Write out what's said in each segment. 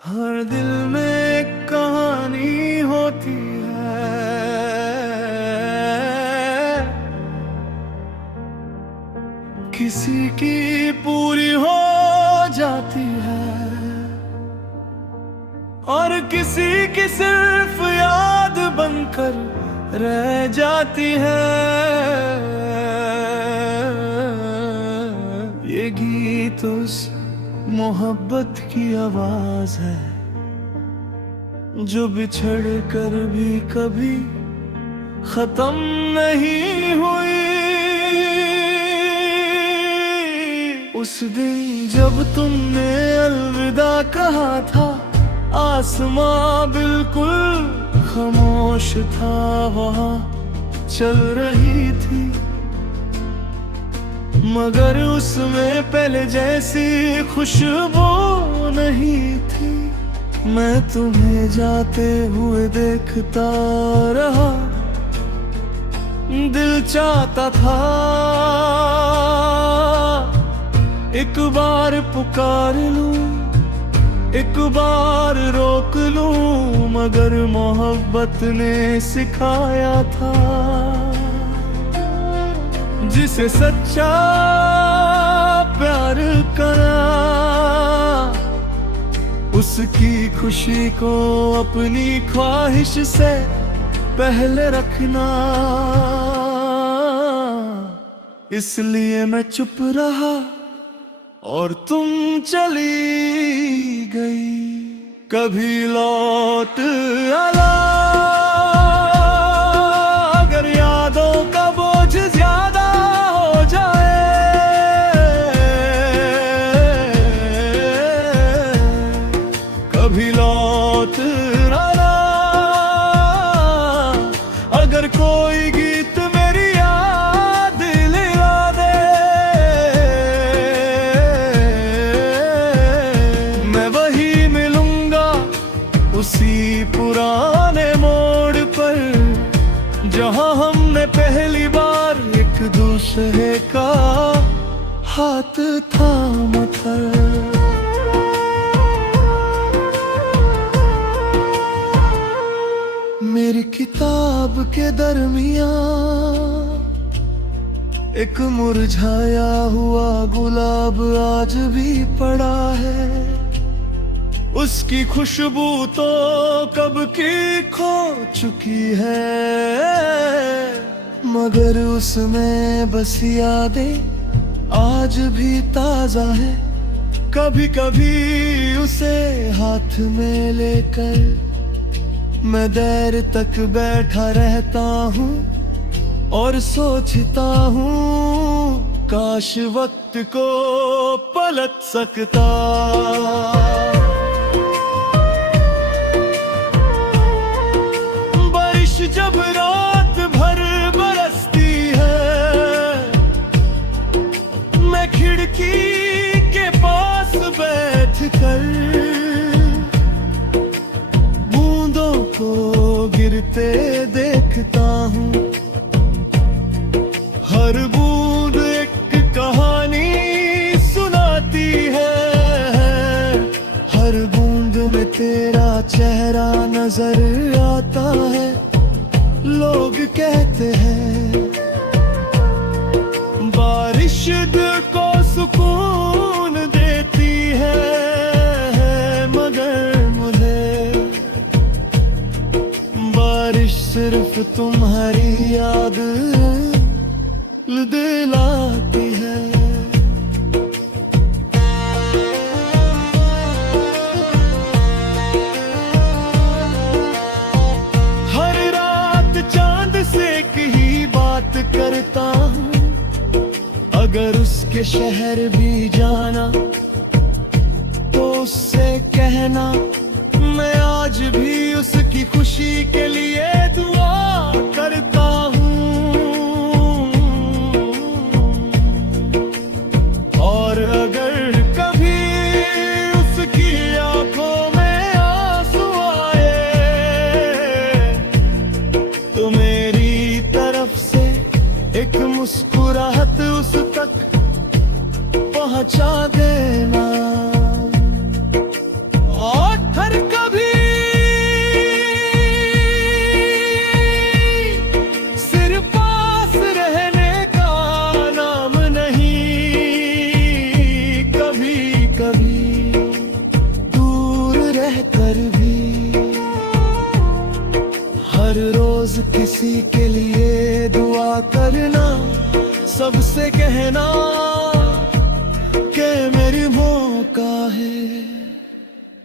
हर दिल में एक कहानी होती है, किसी की पूरी हो जाती है और किसी की सिर्फ याद बनकर रह जाती है। ये गीत उस मोहब्बत की आवाज है जो बिछड़ कर भी कभी खत्म नहीं हुई। उस दिन जब तुमने अलविदा कहा था, आसमां बिल्कुल खामोश था, वहां चल रही थी मगर उसमें पहले जैसी खुशबू नहीं थी। मैं तुम्हें जाते हुए देखता रहा, दिल चाहता था एक बार पुकार लूं, एक बार रोक लूं, मगर मोहब्बत ने सिखाया था जिसे सच्चा प्यार करा, उसकी खुशी को अपनी ख्वाहिश से पहले रखना। इसलिए मैं चुप रहा और तुम चली गई, कभी लौट आना। अगर यादों का बोझ ज्यादा हो जाए, कभी लौट आना। अगर कोई गीत मेरी याद दिला दे, मैं वही मिलूंगा उसी पुराने मोड़ पर जहां हमने पहली बार एक दूसरे का हाथ थामा था। मेरी किताब के दरमियां एक मुरझाया हुआ गुलाब आज भी पड़ा है। उसकी खुशबू तो कब की खो चुकी है, मगर उसमें बस यादें आज भी ताजा है। कभी कभी उसे हाथ में लेकर मैं देर तक बैठा रहता हूँ और सोचता हूँ काश वक्त को पलट सकता। बारिश जब रात भर बरसती है, मैं खिड़की के पास बैठकर को गिरते देखता हूँ। हर बूंद एक कहानी सुनाती है, हर बूंद में तेरा चेहरा नजर आता है। लोग कहते हैं बारिश दिल को सुकून देती है, मगर बारिश सिर्फ तुम्हारी याद दिलाती है। हर रात चांद से ही बात करता हूँ, अगर उसके शहर भी जाना तो उससे कहना मैं आज भी उसकी खुशी के लिए दुआ करता हूँ। और अगर कभी उसकी आंखों में आंसू आए तो मेरी तरफ से एक मुस्कुराहट उस तक पहुंचा देना। और रहकर भी हर रोज किसी के लिए दुआ करना, सबसे कहना कि मेरी मौका है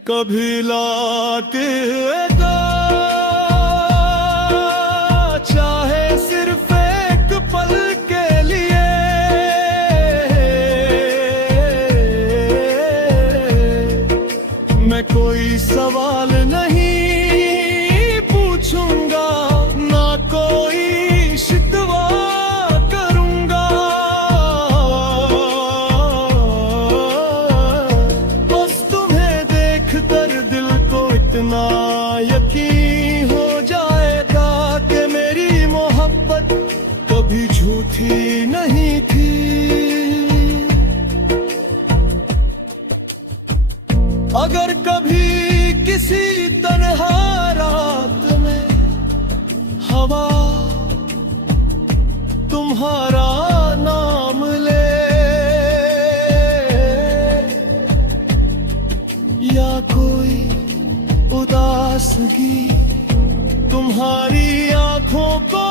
कभी लौटेगा, चाहे सिर्फ एक पल के लिए। मैं कोई सवाल नहीं पूछूंगा, ना कोई शिकवा करूंगा, बस तुम्हें देखकर दिल को इतना यकीन हो जाएगा कि मेरी मोहब्बत कभी झूठी नहीं थी। अगर कभी किसी तन्हा रात में हवा तुम्हारा नाम ले, या कोई उदासगी तुम्हारी आंखों को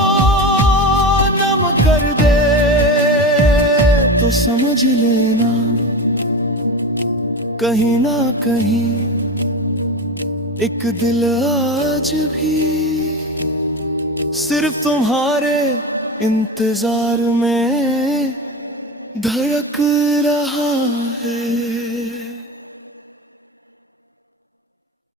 नम कर दे, तो समझ लेना कहीं ना कहीं एक दिल आज भी सिर्फ तुम्हारे इंतजार में धड़क रहा है।